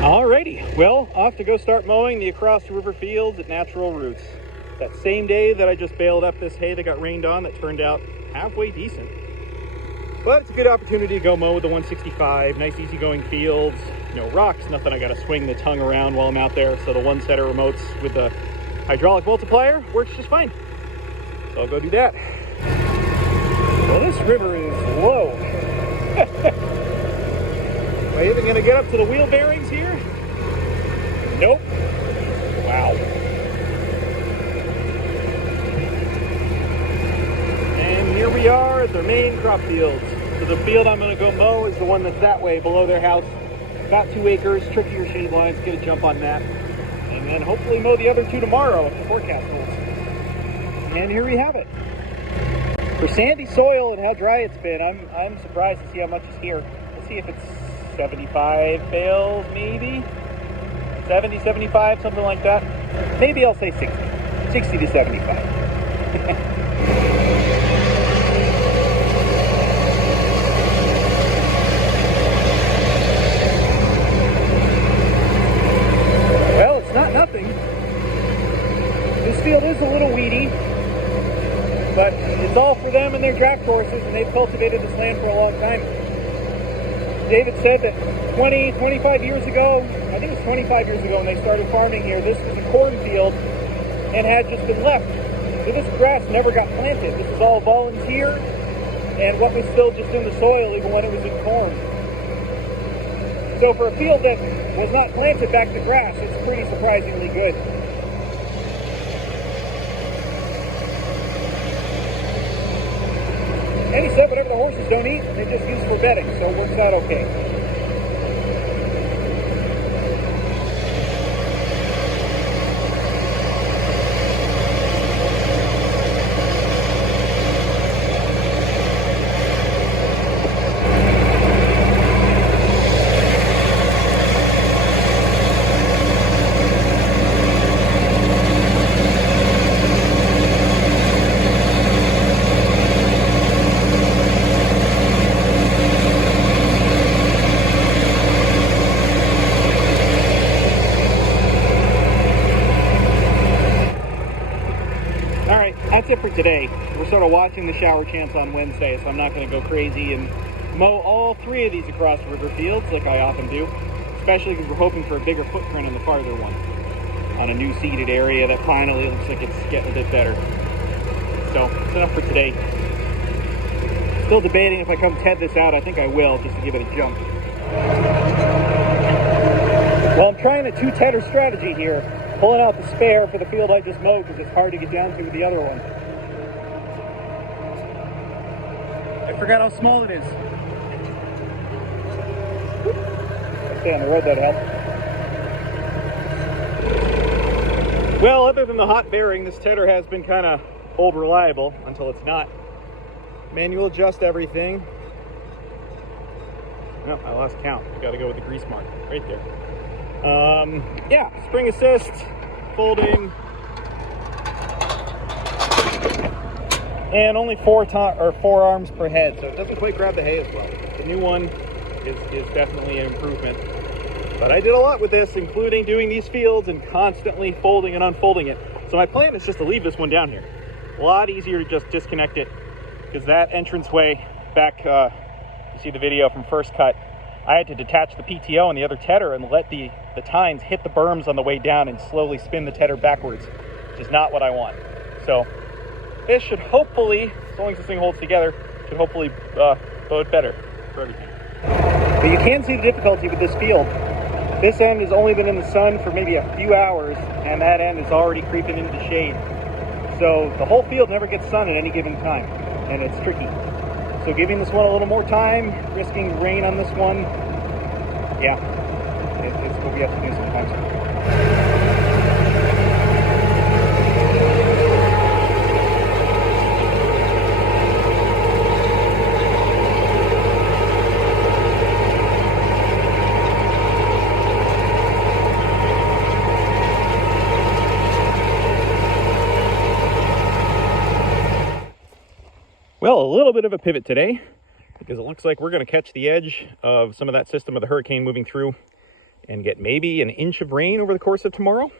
Alrighty, well, off to go start mowing the across river fields at Natural Roots. That same day that I just baled up this hay that got rained on that turned out halfway decent. But it's a good opportunity to go mow with the 165, nice easygoing fields, no rocks, nothing I gotta swing the tongue around while I'm out there, so the one-setter remotes with the hydraulic multiplier works just fine. So I'll go do that. Well, this river is low. Am I even gonna get up to the wheel bearings here? Nope. Wow. And here we are at their main crop fields. So the field I'm gonna go mow is the one that's that way below their house. About 2 acres, trickier shade lines, get a jump on that. And then hopefully mow the other 2 tomorrow if the forecast holds. And here we have it. For sandy soil and how dry it's been, I'm surprised to see how much is here. Let's see if it's 75 bales, maybe 70, 75, something like that. Maybe I'll say 60 to 75. Well, it's not nothing. This field is a little weedy, but it's all for them and their draft horses, and they've cultivated this land for a long time. David said that 25 years ago, I think it was 25 years ago when they started farming here, this was a cornfield and had just been left. So this grass never got planted. This is all volunteer and what was still just in the soil even when it was in corn. So for a field that was not planted back to grass, it's pretty surprisingly good. And he said whatever the horses don't eat, they just use for bedding, so it works out okay. That's it for today. We're sort of watching the shower chance on Wednesday, so I'm not going to go crazy and mow all 3 of these across river fields like I often do, especially because we're hoping for a bigger footprint on the farther one, on a new seeded area that finally looks like it's getting a bit better. So that's enough for today. Still debating if I come TED this out. I think I will, just to give it a jump. Well, I'm trying a 2 tedder strategy here. Pulling out the spare for the field I just mowed because it's hard to get down to with the other one. I forgot how small it is. Stay on the road, that helps. Well, other than the hot bearing, this tedder has been kind of old reliable until it's not. Manual adjust everything. No, I lost count. I got to go with the grease mark right there. Yeah, spring assist, folding, and only 4 arms per head, so it doesn't quite grab the hay as well. The new one is definitely an improvement. But I did a lot with this, including doing these fields and constantly folding and unfolding it. So my plan is just to leave this one down here. A lot easier to just disconnect it, because that entranceway back, you see the video from first cut, I had to detach the PTO and the other tedder and let the tines hit the berms on the way down and slowly spin the tedder backwards, which is not what I want. So this should hopefully, as long as this thing holds together, should hopefully bode better for everything. But you can see the difficulty with this field. This end has only been in the sun for maybe a few hours, and that end is already creeping into the shade. So the whole field never gets sun at any given time, and it's tricky. So giving this one a little more time, risking rain on this one, yeah, it's what we have to do sometimes. Well, a little bit of a pivot today, because it looks like we're going to catch the edge of some of that system of the hurricane moving through, and get maybe an inch of rain over the course of tomorrow.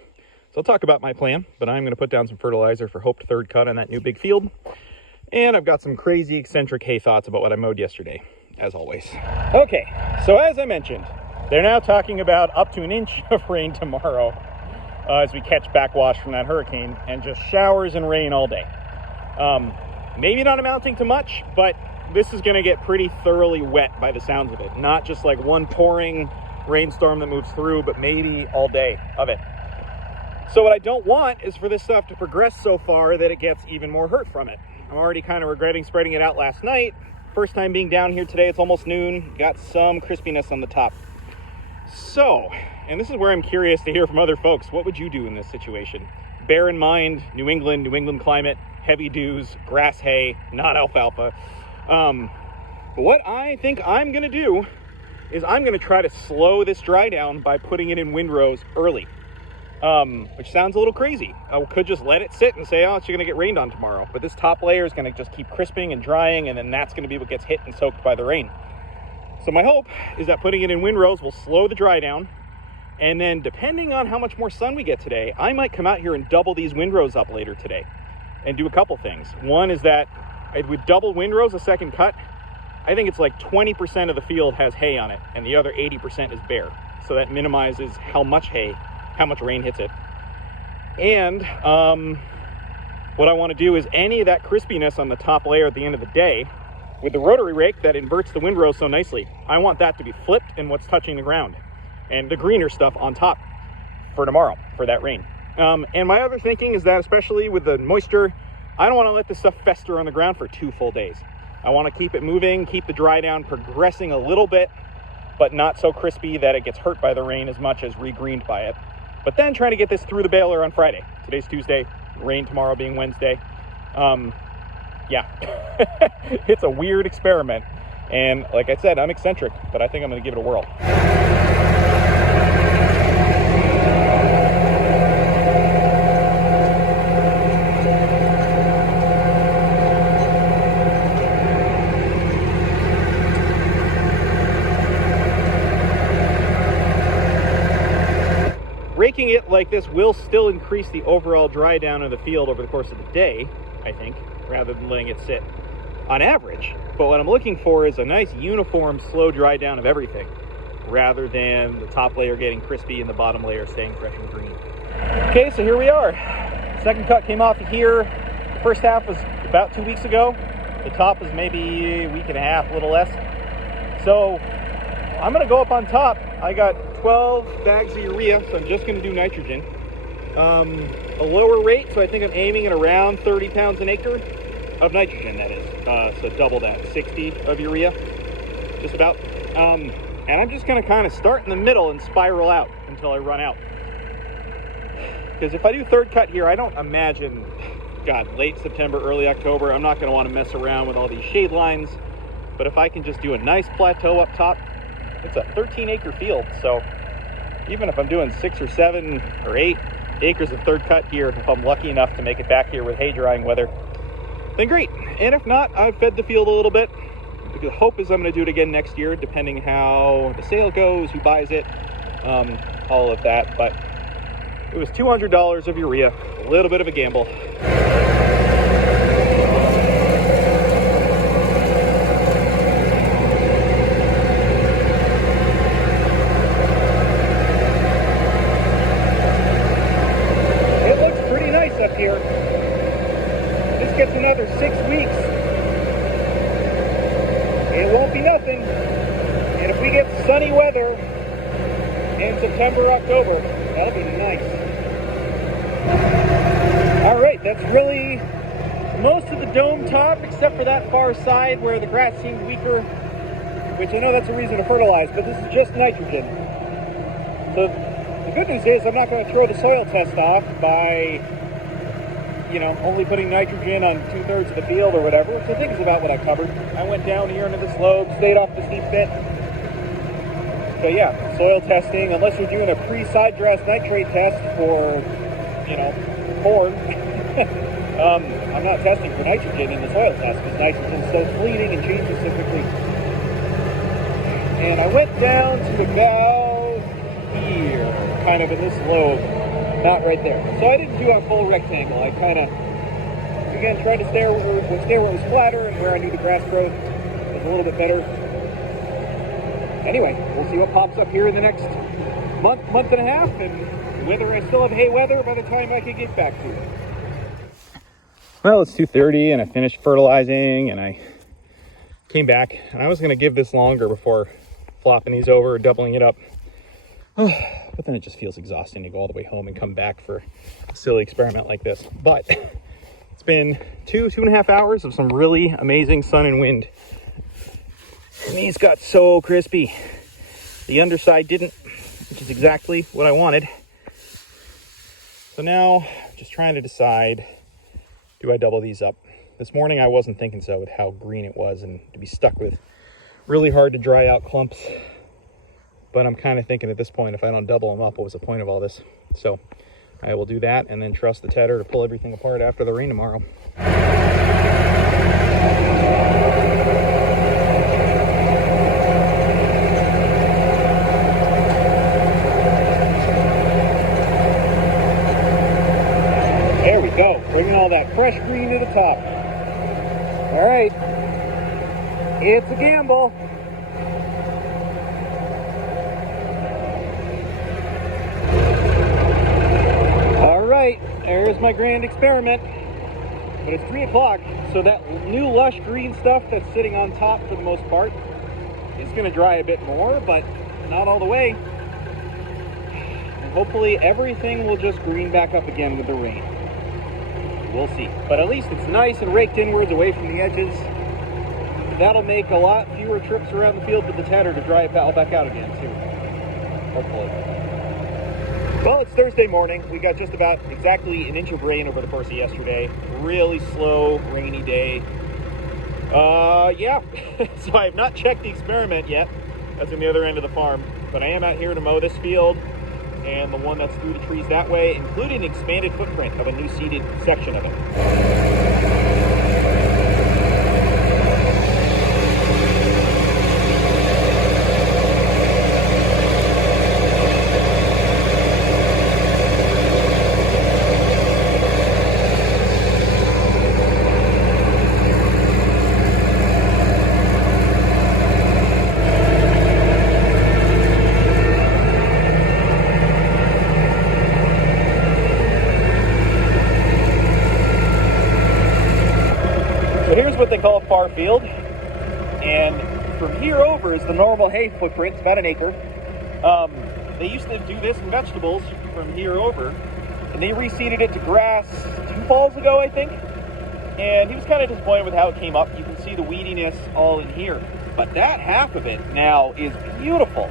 So I'll talk about my plan, but I'm going to put down some fertilizer for hoped third cut on that new big field. And I've got some crazy eccentric hay thoughts about what I mowed yesterday, as always. Okay, so as I mentioned, they're now talking about up to an inch of rain tomorrow as we catch backwash from that hurricane, and just showers and rain all day. Maybe not amounting to much, but this is going to get pretty thoroughly wet by the sounds of it. Not just like one pouring rainstorm that moves through, but maybe all day of it. So what I don't want is for this stuff to progress so far that it gets even more hurt from it. I'm already kind of regretting spreading it out last night. First time being down here today, it's almost noon. Got some crispiness on the top. So, and this is where I'm curious to hear from other folks. What would you do in this situation? Bear in mind, New England climate, heavy dews, grass hay, not alfalfa. But what I think I'm going to do is I'm going to try to slow this dry down by putting it in windrows early. Which sounds a little crazy. I could just let it sit and say, oh, it's going to get rained on tomorrow. But this top layer is going to just keep crisping and drying, and then that's going to be what gets hit and soaked by the rain. So my hope is that putting it in windrows will slow the dry down. And then depending on how much more sun we get today, I might come out here and double these windrows up later today and do a couple things. One is that with double windrows, a second cut, I think it's like 20% of the field has hay on it, and the other 80% is bare. So that minimizes how much rain hits it. And what I want to do is any of that crispiness on the top layer at the end of the day, with the rotary rake that inverts the windrow so nicely, I want that to be flipped and what's touching the ground, and the greener stuff on top for tomorrow, for that rain. And my other thinking is that, especially with the moisture, I don't want to let this stuff fester on the ground for 2 full days. I want to keep it moving, keep the dry down progressing a little bit, but not so crispy that it gets hurt by the rain as much as regreened by it. But then trying to get this through the baler on Friday. Today's Tuesday, rain tomorrow being Wednesday. Yeah, it's a weird experiment. And like I said, I'm eccentric, but I think I'm going to give it a whirl. Raking it like this will still increase the overall dry down of the field over the course of the day, I think, rather than letting it sit on average. But what I'm looking for is a nice uniform slow dry down of everything, rather than the top layer getting crispy and the bottom layer staying fresh and green. Okay, so here we are. Second cut came off here. The first half was about 2 weeks ago. The top was maybe a week and a half, a little less. So I'm gonna go up on top. I got 12 bags of urea, so I'm just going to do nitrogen. A lower rate, so I think I'm aiming at around 30 pounds an acre of nitrogen, that is. So double that, 60 of urea, just about. And I'm just going to kind of start in the middle and spiral out until I run out. Because if I do third cut here, I don't imagine, God, late September, early October, I'm not going to want to mess around with all these shade lines. But if I can just do a nice plateau up top, it's a 13-acre field, so even if I'm doing 6 or 7 or 8 acres of third cut here, if I'm lucky enough to make it back here with hay drying weather, then great. And if not, I've fed the field a little bit. The hope is I'm going to do it again next year, depending how the sale goes, who buys it, all of that. But it was $200 of urea, a little bit of a gamble. Up here. This gets another 6 weeks. It won't be nothing. And if we get sunny weather in September, October, that'll be nice. All right, that's really most of the dome top, except for that far side where the grass seemed weaker, which I know that's a reason to fertilize, but this is just nitrogen. So the good news is I'm not going to throw the soil test off by only putting nitrogen on 2/3 of the field or whatever, which I think is about what I covered. I went down here into the slope, stayed off the steep bit. So yeah, soil testing, unless you're doing a pre-side dress nitrate test for, corn, I'm not testing for nitrogen in the soil test because nitrogen is so fleeting and changes so quickly. And I went down to about kind of in this lobe, not right there. So I didn't do a full rectangle. I kind of, again, tried to stay where it was flatter and where I knew the grass growth was a little bit better. Anyway, we'll see what pops up here in the next month and a half, and whether I still have hay weather by the time I can get back to it. Well, it's 2:30 and I finished fertilizing and I came back. I was going to give this longer before flopping these over or doubling it up. But then it just feels exhausting to go all the way home and come back for a silly experiment like this. But it's been 2.5 hours of some really amazing sun and wind. And these got so crispy. The underside didn't, which is exactly what I wanted. So now I'm just trying to decide, do I double these up? This morning I wasn't thinking so with how green it was and to be stuck with really hard to dry out clumps. But I'm kind of thinking at this point, if I don't double them up, what was the point of all this? So I will do that and then trust the tedder to pull everything apart after the rain tomorrow. There we go, bringing all that fresh green to the top. All right, it's a gamble. All right, there's my grand experiment. But it's 3 o'clock, so that new lush green stuff that's sitting on top for the most part is gonna dry a bit more, but not all the way. And hopefully everything will just green back up again with the rain. We'll see. But at least it's nice and raked inwards away from the edges. That'll make a lot fewer trips around the field with the tedder to dry it all back out again too. Hopefully. Well, it's Thursday morning. We got just about exactly an inch of rain over the course of yesterday. Really slow, rainy day. Yeah. So I have not checked the experiment yet. That's on the other end of the farm. But I am out here to mow this field and the one that's through the trees that way, including an expanded footprint of a new seeded section of it. So here's what they call a far field, and from here over is the normal hay footprint. It's about an acre. They used to do this in vegetables from here over, and they reseeded it to grass 2 falls ago, I think. And he was kind of disappointed with how it came up. You can see the weediness all in here, but that half of it now is beautiful.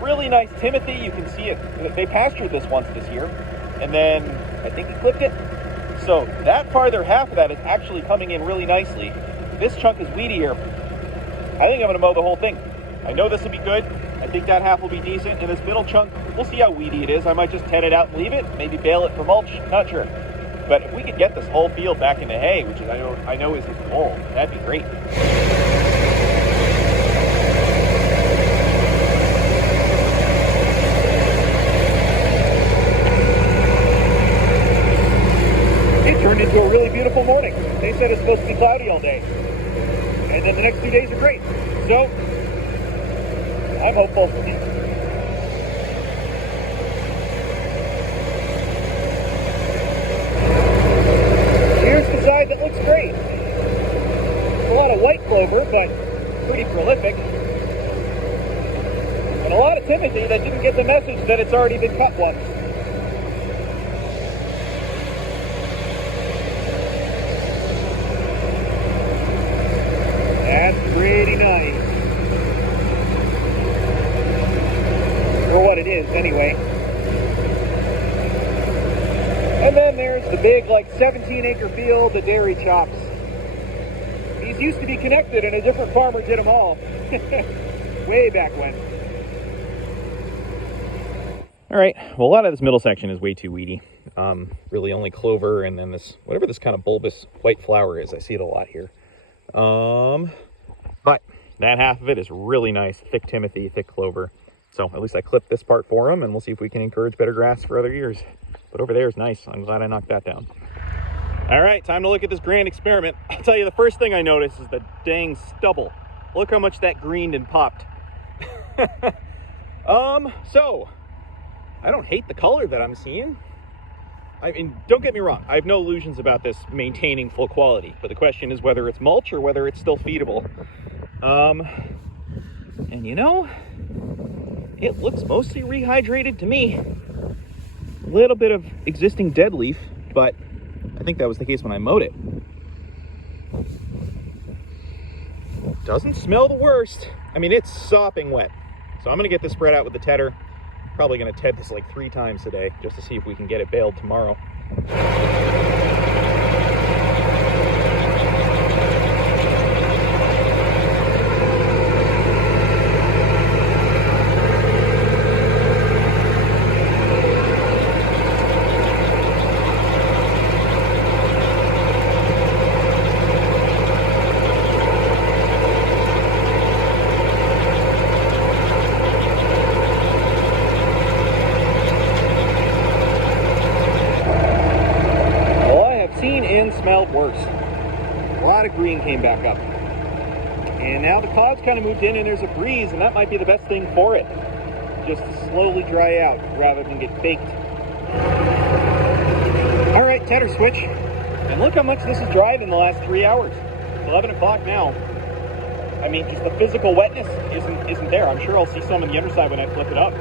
Really nice Timothy. You can see it. They pastured this once this year, and then I think he clipped it. So that farther half of that is actually coming in really nicely. This chunk is weedier. I think I'm gonna mow the whole thing. I know this will be good. I think that half will be decent. And this middle chunk, we'll see how weedy it is. I might just ted it out and leave it, maybe bale it for mulch, not sure. But if we could get this whole field back into hay, which is I know is his goal, that'd be great. Turned into a really beautiful morning. They said it's supposed to be cloudy all day. And then the next 2 days are great. So, I'm hopeful. Here's the side that looks great. It's a lot of white clover, but pretty prolific. And a lot of Timothy that didn't get the message that it's already been cut once. That's pretty nice. For what it is, anyway. And then there's the big, like, 17-acre field, the dairy chops. These used to be connected, and a different farmer did them all. Way back when. All right, well, a lot of this middle section is way too weedy. Really only clover and then this, whatever this kind of bulbous white flower is. I see it a lot here. But that half of it is really nice, thick Timothy, thick clover. So at least I clipped this part for him, and we'll see if we can encourage better grass for other years. But over there is nice. I'm glad I knocked that down. All right, time to look at this grand experiment. I'll tell you, the first thing I noticed is the dang stubble. Look how much that greened and popped. So I don't hate the color that I'm seeing. I mean, don't get me wrong, I have no illusions about this maintaining full quality, but the question is whether it's mulch or whether it's still feedable. And you know, it looks mostly rehydrated to me. A little bit of existing dead leaf, but I think that was the case when I mowed it. Doesn't smell the worst. I mean, it's sopping wet. So I'm gonna get this spread out with the tedder. Probably gonna ted this like 3 times today just to see if we can get it baled tomorrow. Smelled worse. A lot of green came back up, and now the clouds kind of moved in and there's a breeze, and that might be the best thing for it, just to slowly dry out rather than get baked. All right, tedder switch, and look how much this has dried in the last 3 hours. It's 11 o'clock now. I mean, just the physical wetness isn't there. I'm sure I'll see some on the underside when I flip it up.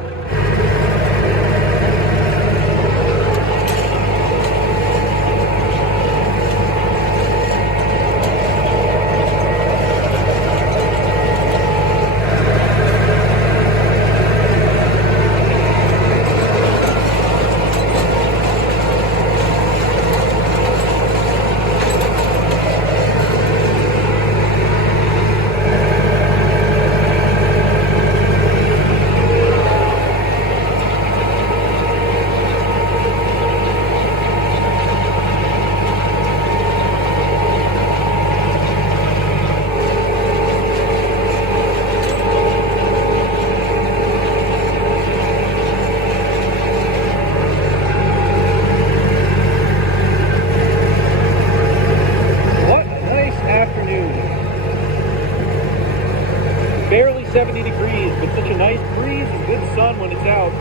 Barely 70 degrees, but such a nice breeze and good sun when it's out.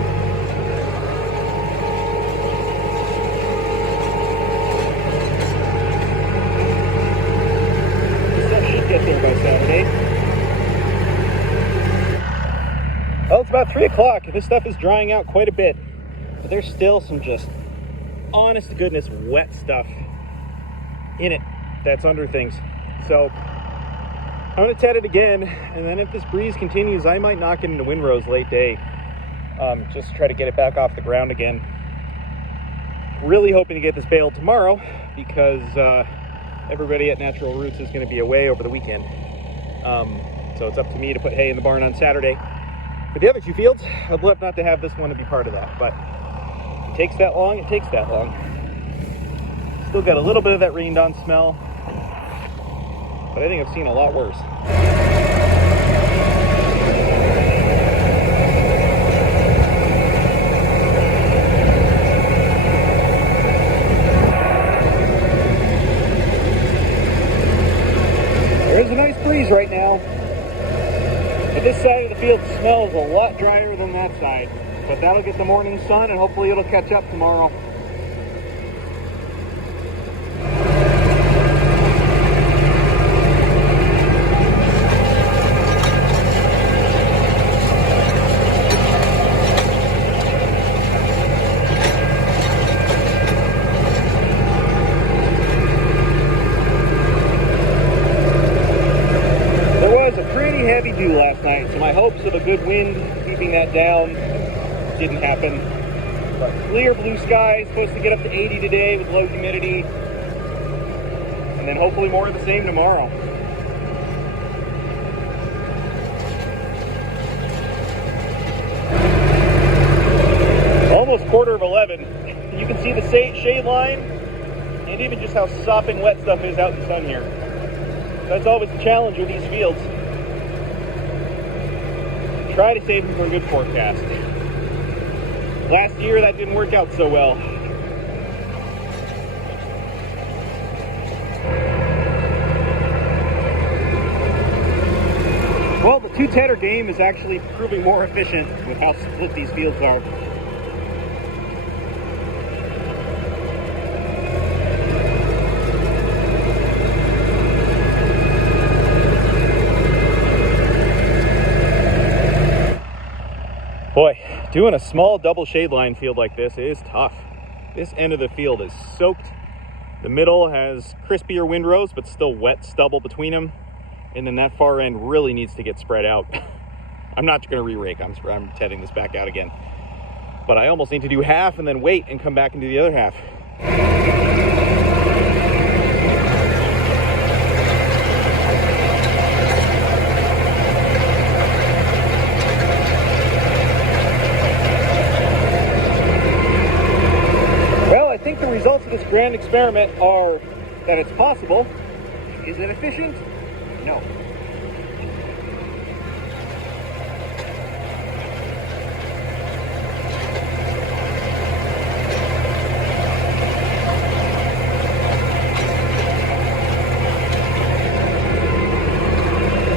This stuff should get there by Saturday. Well, it's about 3 o'clock, and this stuff is drying out quite a bit. But there's still some just honest to goodness wet stuff in it that's under things. So I'm going to ted it again, and then if this breeze continues, I might knock it into Windrow's late day, just to try to get it back off the ground again. Really hoping to get this baled tomorrow, because everybody at Natural Roots is going to be away over the weekend. So it's up to me to put hay in the barn on Saturday. For the other 2 fields, I'd love not to have this one to be part of that, but it takes that long, it takes that long. Still got a little bit of that rained on smell, but I think I've seen a lot worse. There is a nice breeze right now, but this side of the field smells a lot drier than that side, but that'll get the morning sun and hopefully it'll catch up tomorrow. Heavy dew last night, so my hopes of a good wind keeping that down didn't happen. But clear blue sky, supposed to get up to 80 today with low humidity, and then hopefully more of the same tomorrow. Almost 11:15. You can see the shade line and even just how sopping wet stuff is out in the sun here. That's always the challenge with these fields. Try to save them for a good forecast. Last year that didn't work out so well. Well, the 210er game is actually proving more efficient with how split these fields are. Boy, doing a small double shade line field like this is tough. This end of the field is soaked. The middle has crispier windrows, but still wet stubble between them. And then that far end really needs to get spread out. I'm not going to re-rake. I'm heading this back out again. But I almost need to do half and then wait and come back and do the other half. I think the results of this grand experiment are that it's possible. Is it efficient? No.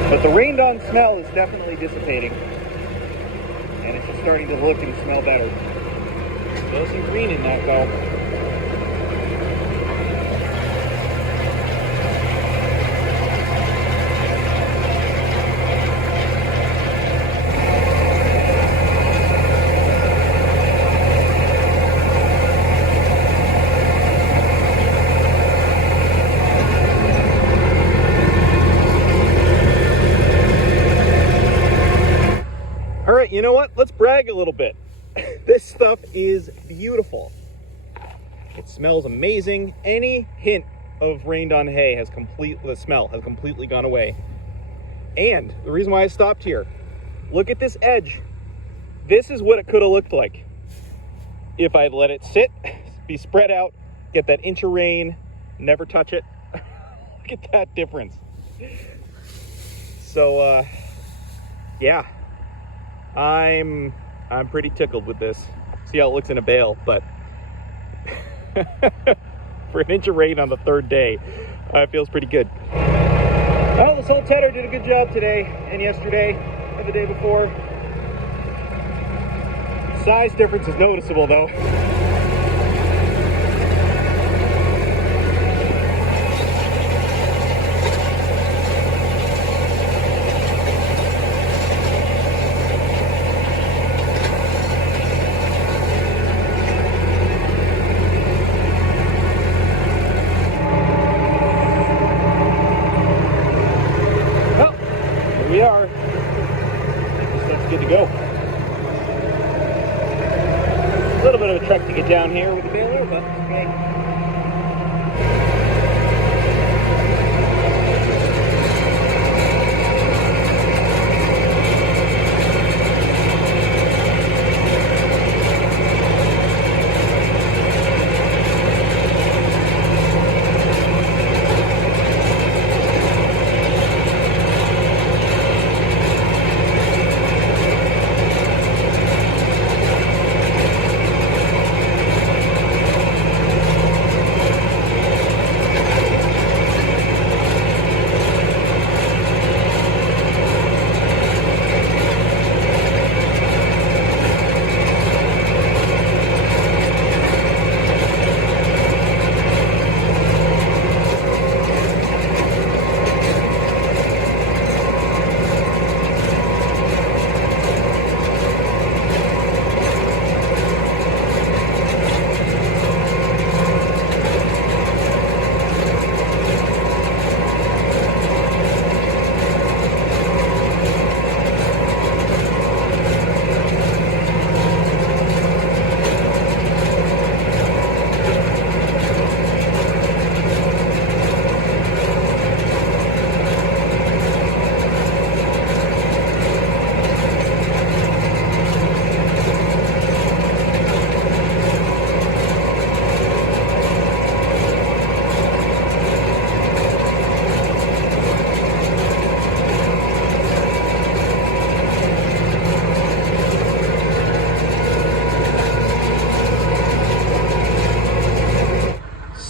But the rained on smell is definitely dissipating. And it's just starting to look and smell better. Still some green in that though. You know what? Let's brag a little bit. This stuff is beautiful. It smells amazing. Any hint of rained on hay the smell has completely gone away. And the reason why I stopped here, look at this edge. This is what it could have looked like if I'd let it sit, be spread out, get that inch of rain, never touch it. Look at that difference. So, yeah. I'm pretty tickled with this. See how it looks in a bale, but for an inch of rain on the third day, it feels pretty good. Well, this old tedder did a good job today and yesterday and the day before. Size difference is noticeable though. We are. This stuff's good to go. A little bit of a trek to get down here with the baler, but okay.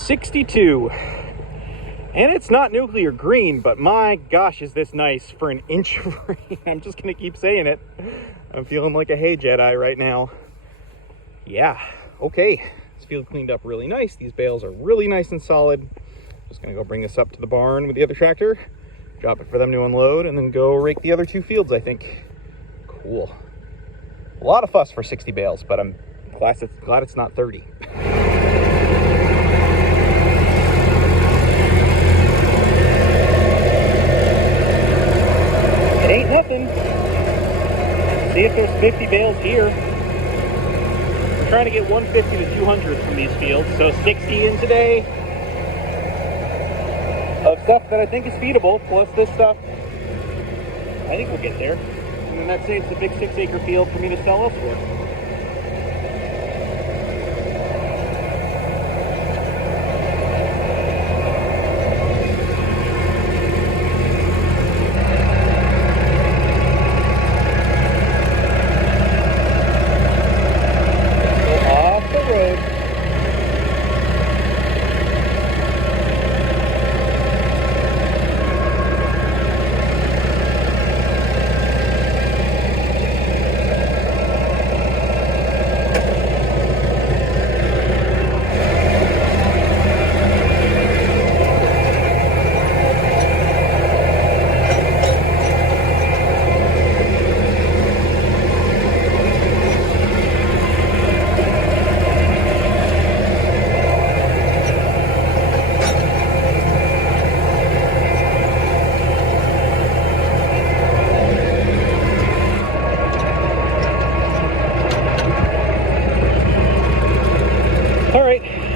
62. And it's not nuclear green, but my gosh, is this nice for an inch of rain. I'm just gonna keep saying it. I'm feeling like a hay Jedi right now. Yeah, okay. This field cleaned up really nice. These bales are really nice and solid. Just gonna go bring this up to the barn with the other tractor, drop it for them to unload, and then go rake the other 2 fields, I think. Cool. A lot of fuss for 60 bales, but I'm glad it's not 30. It ain't nothing. See if there's 50 bales here. We're trying to get 150 to 200 from these fields, so 60 in today of stuff that I think is feedable, plus this stuff. I think we'll get there. And then that saves the big 6-acre field for me to sell elsewhere.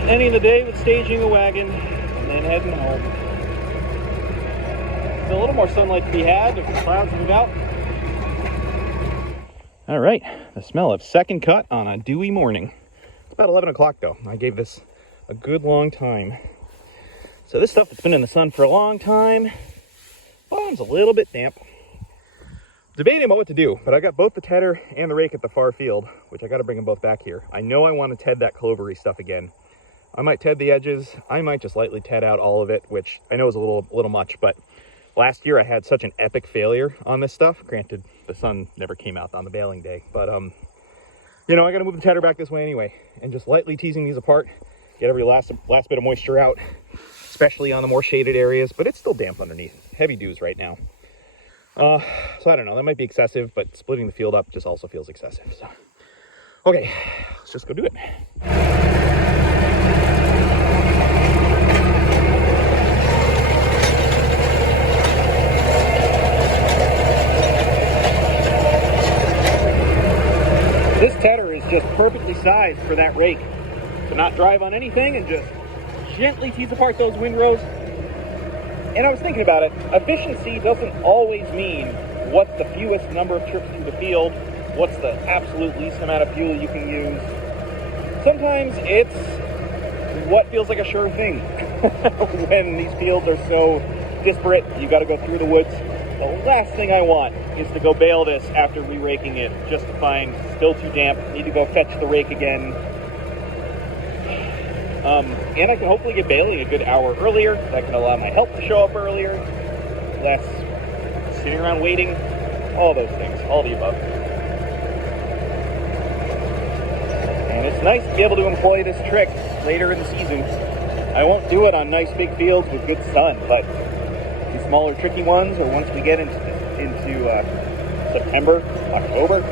Ending the day with staging a wagon and then heading home. There's a little more sunlight to be had if the clouds move out. All right, the smell of second cut on a dewy morning. It's about 11 o'clock though. I gave this a good long time. So this stuff that's been in the sun for a long time, bottom's a little bit damp. Debating about what to do, but I got both the tedder and the rake at the far field, which I got to bring them both back here. I know I want to ted that clovery stuff again. I might ted the edges. I might just lightly ted out all of it, which I know is a little much, but last year I had such an epic failure on this stuff. Granted, the sun never came out on the baling day, but you know, I got to move the tedder back this way anyway, and just lightly teasing these apart, get every last bit of moisture out, especially on the more shaded areas, but it's still damp underneath. Heavy dews right now. So I don't know, that might be excessive, but splitting the field up just also feels excessive. So, okay, let's just go do it. This tedder is just perfectly sized for that rake to not drive on anything and just gently tease apart those windrows. And I was thinking about it, efficiency doesn't always mean what's the fewest number of trips through the field, what's the absolute least amount of fuel you can use. Sometimes it's what feels like a sure thing. When these fields are so disparate, you got to go through the woods. The last thing I want is to go bale this after re-raking it, just to find still too damp, need to go fetch the rake again. And I can hopefully get baling a good hour earlier. That can allow my help to show up earlier. Less sitting around waiting. All those things, all the above. And it's nice to be able to employ this trick later in the season. I won't do it on nice big fields with good sun, but these smaller tricky ones, or once we get into September, October,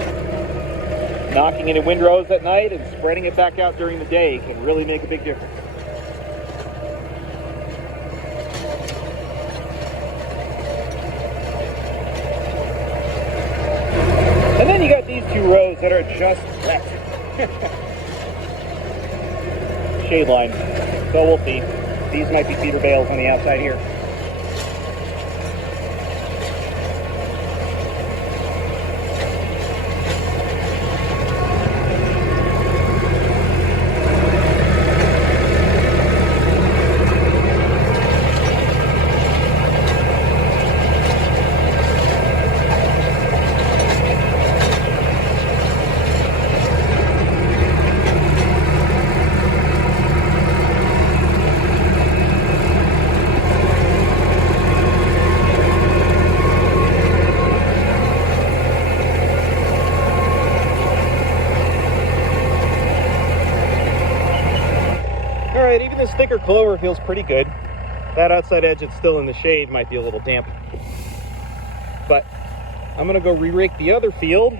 knocking it in windrows at night and spreading it back out during the day can really make a big difference. And then you got these 2 rows that are just wet. Shade line. So we'll see. These might be feeder bales on the outside here. right, even this thicker clover feels pretty good. That outside edge that's still in the shade might be a little damp. But I'm gonna go re-rake the other field.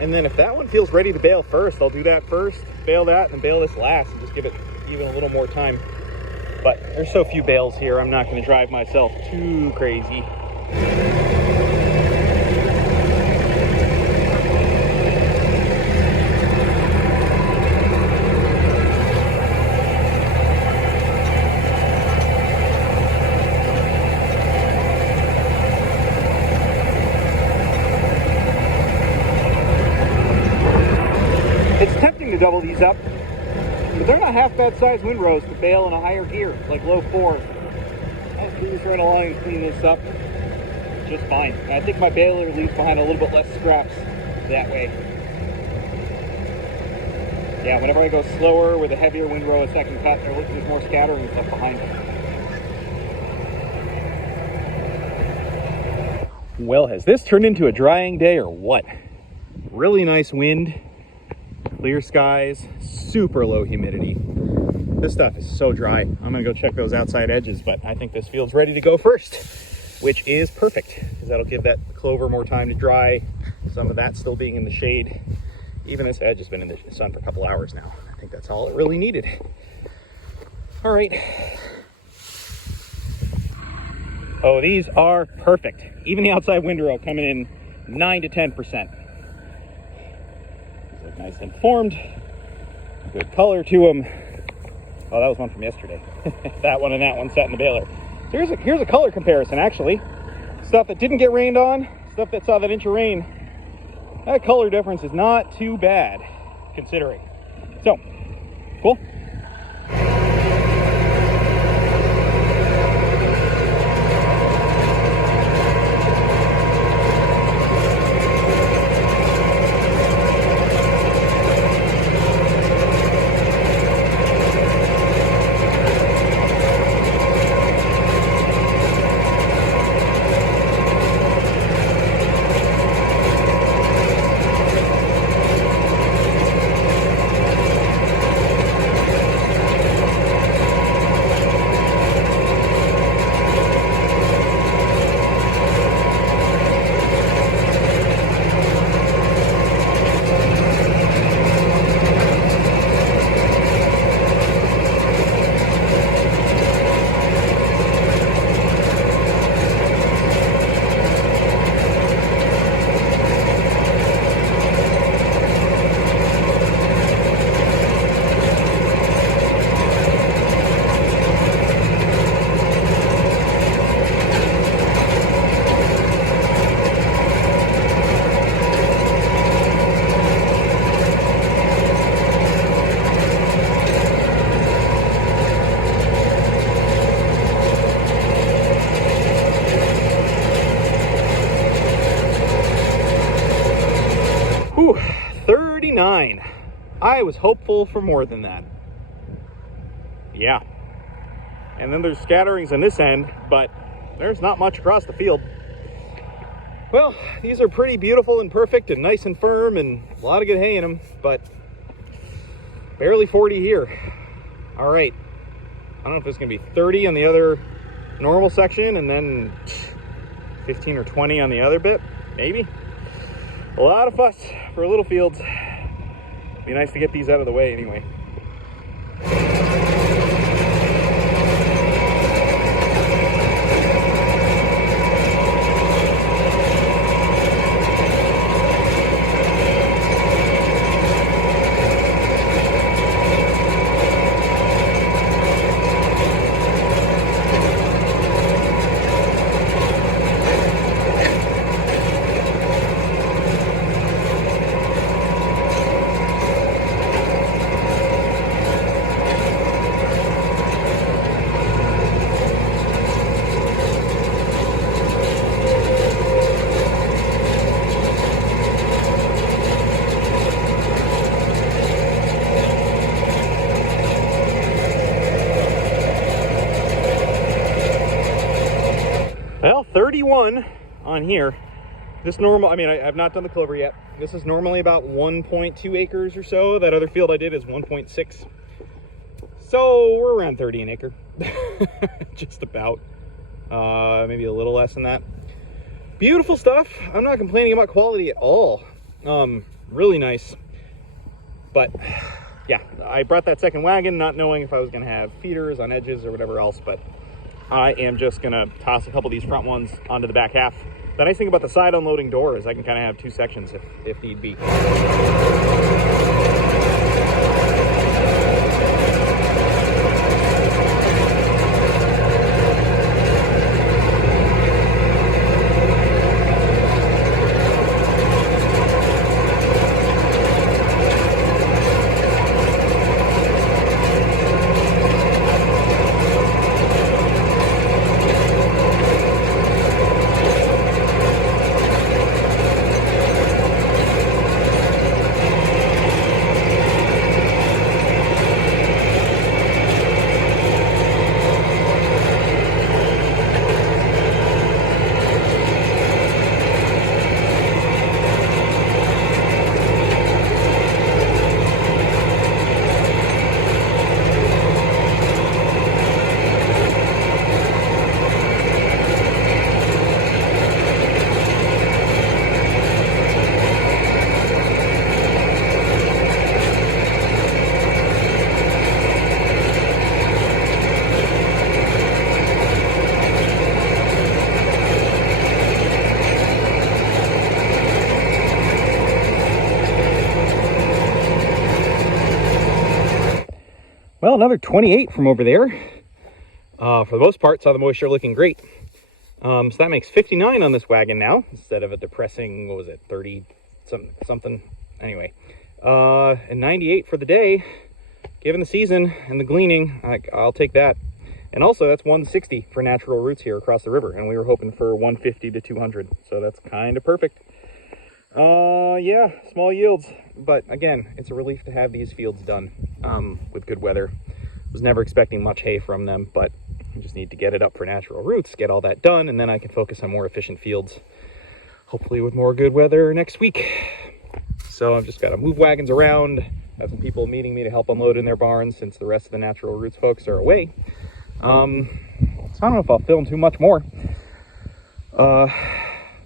And then if that one feels ready to bale first, I'll do that first, bale that, and bale this last, and just give it even a little more time. But there's so few bales here, I'm not gonna drive myself too crazy. To double these up, but they're not half bad sized windrows to bale in a higher gear, like low 4. I'll cruise right along and clean this up just fine. And I think my baler leaves behind a little bit less scraps that way. Yeah, whenever I go slower with a heavier windrow, a second cut, there's more scattering stuff behind. Well, has this turned into a drying day or what? Really nice wind. Clear skies, super low humidity. This stuff is so dry. I'm gonna go check those outside edges, but I think this field's ready to go first, which is perfect, because that'll give that clover more time to dry. Some of that still being in the shade. Even this edge has been in the sun for a couple hours now. I think that's all it really needed. All right. Oh, these are perfect. Even the outside windrow coming in 9 to 10%. Nice and formed, good color to them. Oh, that was one from yesterday. That one and that one set in the baler. So here's a color comparison, actually. Stuff that didn't get rained on, stuff that saw that inch of rain. That color difference is not too bad, considering. So, cool. Whew, 39. I was hopeful for more than that. Yeah. And then there's scatterings on this end, but there's not much across the field. Well, these are pretty beautiful and perfect and nice and firm and a lot of good hay in them, but barely 40 here. All right. I don't know if it's gonna be 30 on the other normal section and then 15 or 20 on the other bit, maybe. A lot of fuss for little fields. Be nice to get these out of the way anyway. Well, 31 on here. This normal, I mean, I have not done the clover yet. This is normally about 1.2 acres or so. That other field I did is 1.6. So we're around 30 an acre, just about, maybe a little less than that. Beautiful stuff. I'm not complaining about quality at all. Really nice. But yeah, I brought that second wagon not knowing if I was gonna have feeders on edges or whatever else, but I am just gonna toss a couple of these front ones onto the back half. The nice thing about the side unloading door is I can kind of have two sections if need be. Well, another 28 from over there. For the most part, saw the moisture looking great. So that makes 59 on this wagon now, instead of a depressing, what was it, 30 something. Anyway, and 98 for the day. Given the season and the gleaning, I'll take that. And also, that's 160 for natural roots here across the river, and we were hoping for 150 to 200, so that's kind of perfect. Yeah, small yields, but again, it's a relief to have these fields done with good weather. Was never expecting much hay from them, but I just need to get it up for natural roots, get all that done, and then I can focus on more efficient fields, hopefully with more good weather next week. So I've just got to move wagons around, have some people meeting me to help unload in their barns since the rest of the natural roots folks are away. So I don't know if I'll film too much more.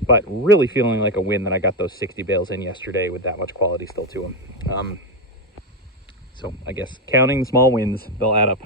But really feeling like a win that I got those 60 bales in yesterday with that much quality still to them. So I guess counting the small wins, they'll add up.